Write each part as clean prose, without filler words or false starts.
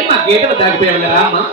ఏమా గేటలు దాగిపోయావు రామ్మా.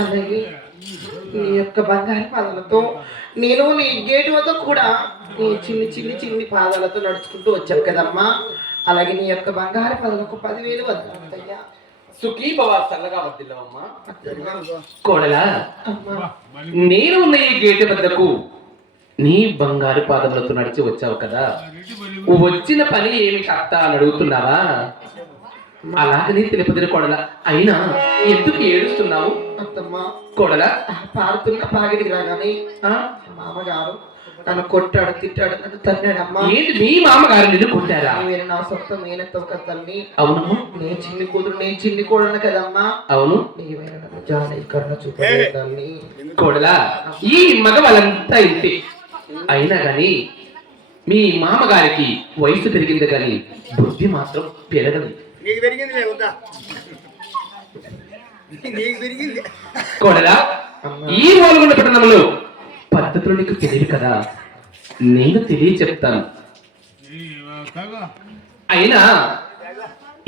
అలాగే నీ యొక్క బంగారు పాదాలతో నేను నీ గేటు వద్ద కూడా నీ చిన్ని పాదాలతో నడుచుకుంటూ వచ్చావు కదమ్మా. అలాగే నీ యొక్క బంగారు పాదాలకు 10,000 వద్దయ్యా. సుఖీ భవ చల్లగా వద్దిల్లవమ్మా. కోడలా, నేను నీ గేటు వద్దకు నీ బంగారు పాదములతో నడిచి వచ్చావు కదా, వచ్చిన పని ఏమి కర్త అని అడుగుతున్నావా? అలాగనే తెలుపుదిన కోడల. అయినా ఎందుకు ఏడుస్తున్నావు కోడల? పారుతున్న పాగిడికి రాగానే మామగారు నన్ను కొట్టాడు, తిట్టాడు, నన్ను తన్నాడమ్మా. ఏంటి మీ మామగారు నిన్ను కొట్టారా? నా సొంత మేనత్తం కదా తల్లి. అవునమ్మా. నేను చిన్ని కూతురు, నేను చిన్ని కోడను కదమ్మా. అవును. నీవేనా నన్ను జాలి కరుణ చూపలేదు తల్లి. కోడలా, ఈ మగవాళ్ళంతా ఇంతే. అయినా గాని మీ మామగారికి వయసు పెరిగింది కానీ బుద్ధి మాత్రం పెరగదు. కోడలా, ఈ మూలగుండ పట్టణంలో పద్ధతులు నీకు తెలియదు కదా, నేను తెలియ చెప్తాను. అయినా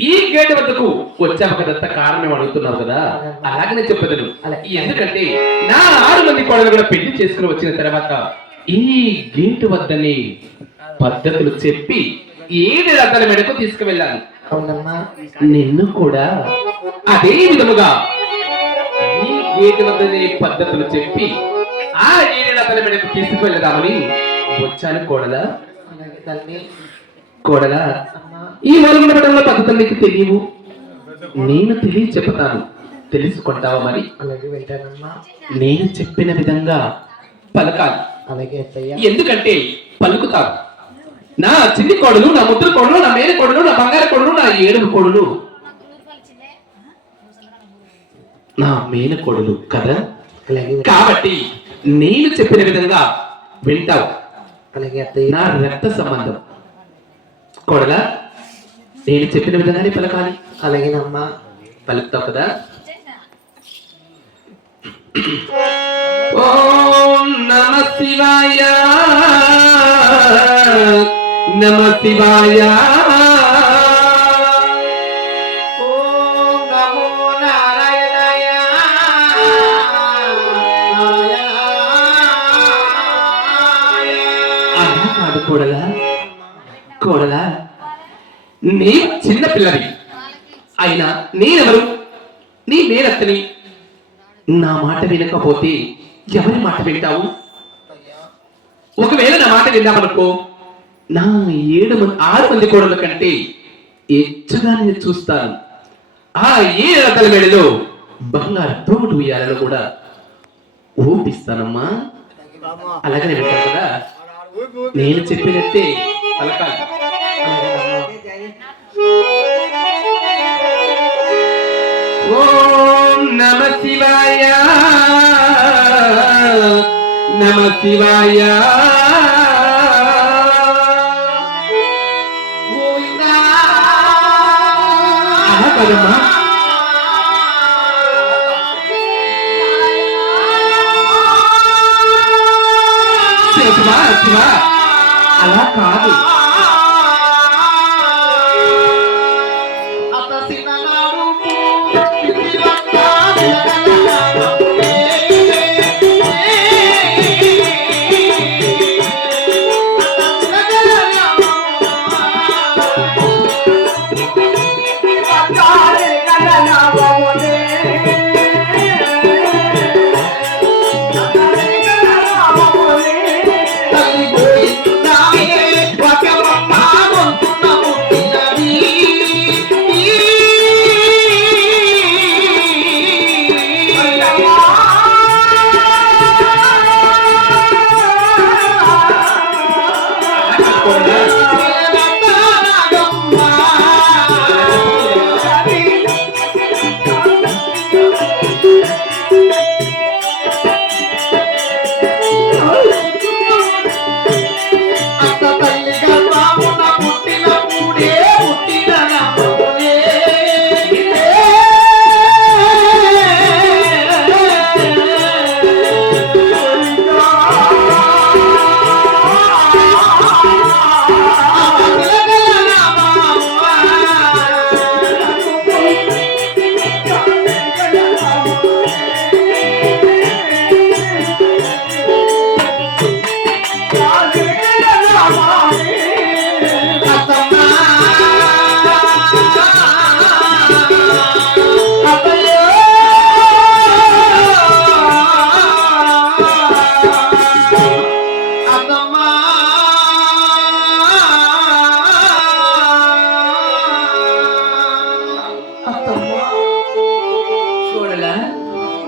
ఈ గేట్ వద్దకు వచ్చాము కదంత కారణం అడుగుతున్నావు కదా, అలాగనే చెప్పదను. ఎందుకంటే నా 6 మంది కోడలు కూడా పెళ్లి చేసుకుని వచ్చిన తర్వాత ఈ గేటు వద్దని పద్ధతులు చెప్పి 7 రథాల మెడకు తీసుకువెళ్ళాను. నిన్ను కూడా అదే విధముగా ఈ గేటు వద్దనే పద్ధతులు చెప్పి ఆ 7 రథాల మెడకు తీసుకువెళ్ళదామని వచ్చాను కోడలా. కోడలా, ఈ మూలగుండ పట్టణంలో పద్ధతులు నీకు తెలియవు, నేను తెలియ చెప్తాను, తెలుసుకుంటావా? మరి నేను చెప్పిన విధంగా పలకాలి. ఎందుకంటే పలుకుతావు. నా చిన్ని కోడలు, నా ముద్ర కోడలు, నా మేన కోడలు, నా బంగారు కోడలు, నా 7 కోడలు నా మేనకోడలు కదా, అలాగే కాబట్టి నేను చెప్పిన విధంగా వింటావు. అలాగే అత్తయ్య. నా రక్త సంబంధం కోడలా, నేను చెప్పిన విధంగానే పలకాలి. అలాగేనమ్మా. పలుకుతావు కదా. ఓం నమ శివాయ, నమ శివాయ. ఓం నమో నారాయణాయ. అలా కాదు కోడలా, కోడలా నీ చిన్న పిల్లవి అయినా నేనెవరు? నీ మేనత్తని. నా మాట వినకపోతే ఎవరి మాట వింటావు? ఒకవేళ నా మాట విన్నామనుకో, నా 6 మంది కోడల కంటే ఎక్కువగా నేను చూస్తాను. ఆ 7 రకాల వేళలో బంగారు తోడు ఉయ్యాలను కూడా ఊపిస్తానమ్మా. అలాగనే వింటాను కదా. నేను చెప్పినట్టే పలకాలి. ఓం నమ శివాయ, నమ శివాయ. గోవిందా. అలా కాదమ్మా, శివ శివ, అలా కాదు.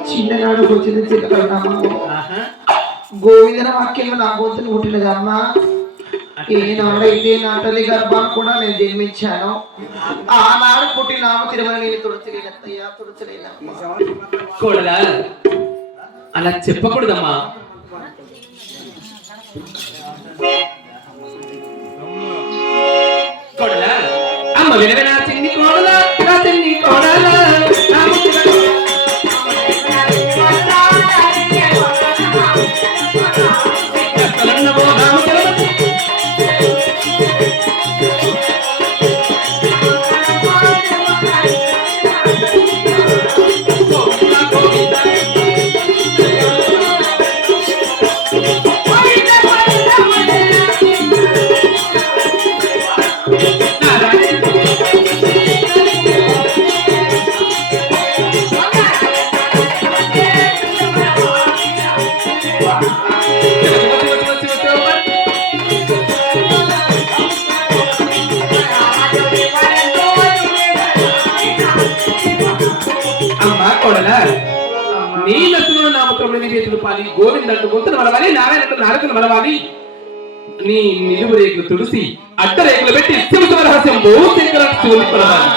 చిన్ననాడు వచ్చిన చిన్నకన్నామా గోవిందన వాక్యంలో నా గొంతులు పుట్టినదమ్మా. ఈనాడైతే నా తల్లి గర్భాన్ని కూడా నేను జన్మించాను. ఆనాడు పుట్టిన తిరుమల నేను తుడచలేనత్తయ్యా, తుడచలేనమ్మా. కోడలా, అలా చెప్పకూడదమ్మా. కోడలా, అమ్మ వినవే నా చిన్ని కోడలా, నా చిన్ని కోడలా, నా ముద్దుల కలన్నవో నా ముద్దుల నీలసును నామకములు నివేతులు పాలి గోవిందంటు గొంతును మలవాలి, నారాయణకు నారకును మలవాలి. నీ నిలువు రేకులు తుడిసి అడ్డ రేకులు పెట్టి శివ రహస్యం భూశంకర శివుని కొలవాలి.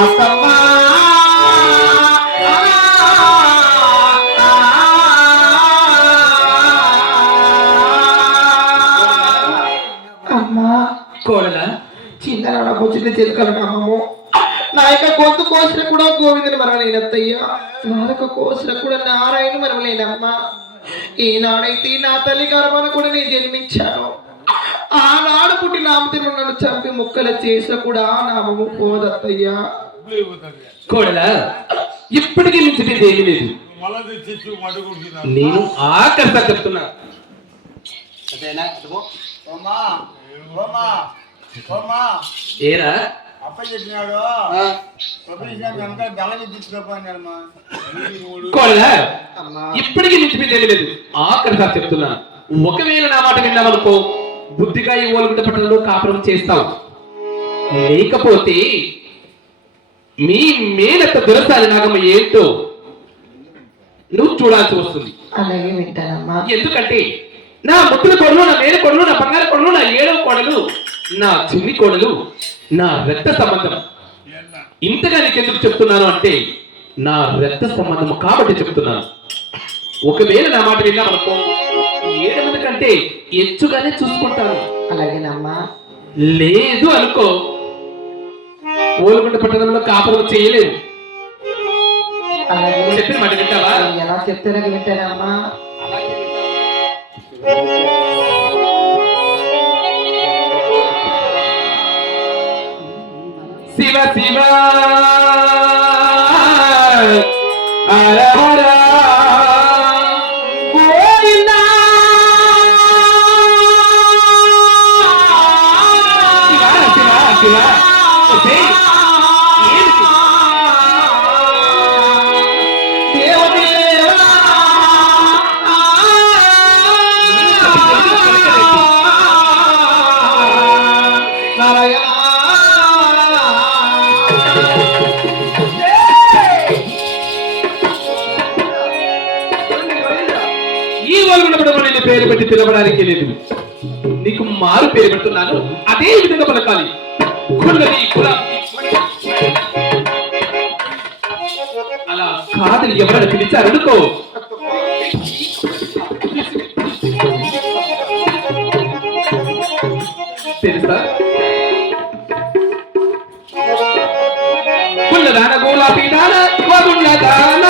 అత్తమ్మా అమ్మా కోడలా చిన్న కూర్చుంటే చిలకలు అమ్మము నా యొక్క గొంతు కోసిన కూడా గోవిందుని మరవలేనత్తయ్యా నా యొక్క కోసిన కూడా నారాయణ మరవలేనమ్మా ఈనాడైతే నా తల్లి గర్భాన కూడా నేను జన్మించాను ఆనాడు పుట్టి నామతిని నన్ను చంపి ముక్కలు చేసిన కూడా నామము పోదత్తయ్యా కోడలా ఇప్పటికీ మించిపోయింది ఏమీ లేదు నేను ఆకర్ష చెప్తున్నా ఏరా కోడలా ఇప్పటికీ మించిపోయింది ఏమీ లేదు ఆకర్ష చెప్తున్నా ఒకవేళ నా మాట విన్నామనుకో బుద్ధిగా ఈ ఓలుగుంట పట్టణంలో కాపురం చేస్తావు లేకపోతే మీ మేనత్త దురసాలి నాగమ్మ ఏంటో నువ్వు చూడాల్సి వస్తుంది అలాగే వింటానమ్మా ఎందుకంటే నా ముట్టుల కొడలు నా మేన కొడలు నా బంగారు కొడలు నా ఏడవ కొడలు నా చిన్ని కొడలు నా రక్త సంబంధం ఇంతగా నీకెందుకు చెప్తున్నాను అంటే నా రక్త సంబంధం కాబట్టి చెప్తున్నాను ఒకవేళ నా మాట విన్నామనుకో 7 మంది కంటే ఎచ్చుగానే చూసుకుంటాను అలాగేనమ్మా లేదు అనుకో ఓలుగుంట పట్టణంలో కాపురం చేయలేదు అలాగే చెప్పిన మాట వింటావా ఎలా చెప్తారో వింటానమ్మా శివ శివ హర హర గోవిందా శివ శివ శివ ఏంటి ఈ వాళ్ళు నేను పేరు పెట్టి పిలవడానికి లేదు నీకు మారు పేరు పెడుతున్నాను అదే విధంగా పలకాలి కులది కులం అలా కాదని ఎవరైనా పిలిచారు అనుకో తెలుసా కుల్లదాన గోలాపి దాన వదుళ్ళ దాన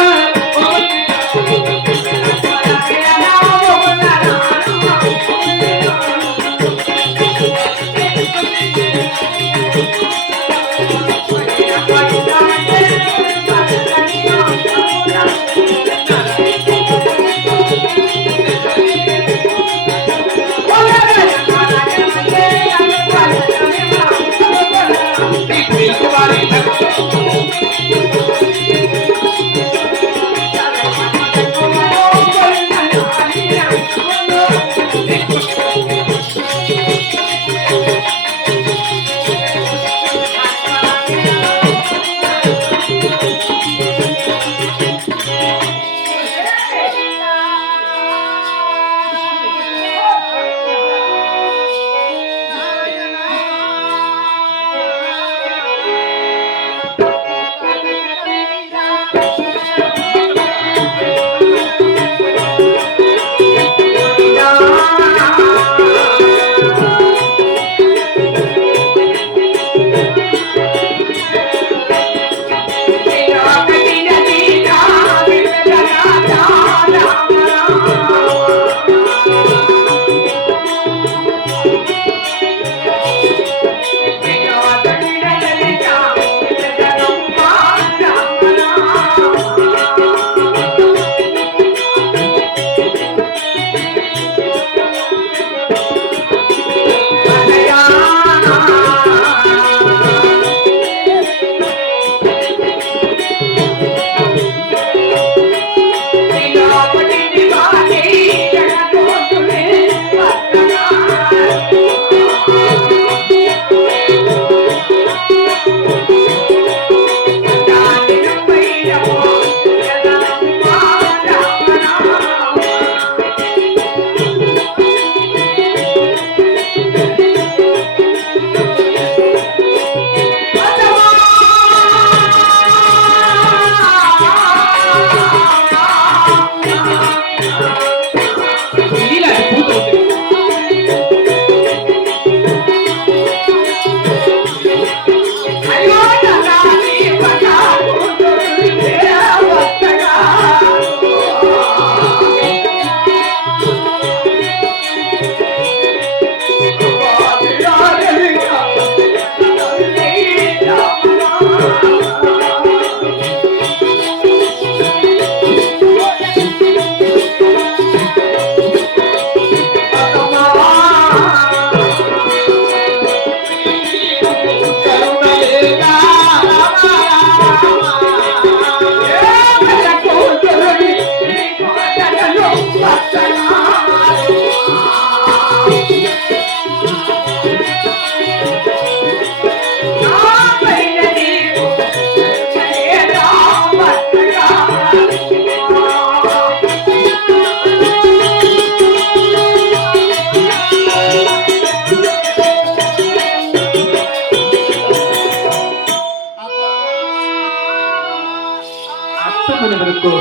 సుమన వరకు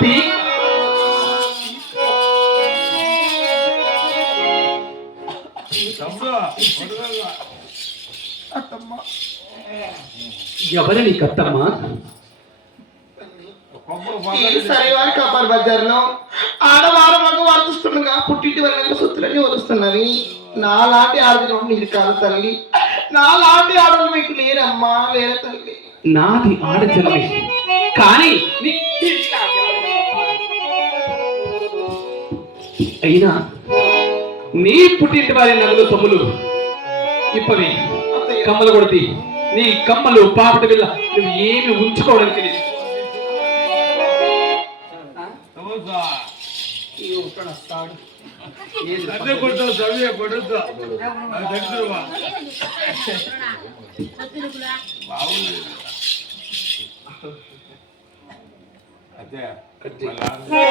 తీ. ఎవరు నీకు అత్తమ్మ? ఈ సరివారి కపాల్ బజార్లో ఆడవారు మగ వాడుతుండగా పుట్టింటి వల్ల సుత్తులన్నీ వలుస్తున్నవి. నాలాంటి ఆడలు మీరు కాదు తల్లి, నాలాంటి ఆడలు మీకు లేరమ్మా, లేర తల్లి. నాది ఆడజన్మే కానీ అయినా నీ పుట్టింటి వారి నగలు సొమ్ములు ఇప్పవి కమ్మలు కొడితే నీ కమ్మలు పాపటి పిల్ల నువ్వు ఏమి ఉంచుకోవడానికి లేదు. అదే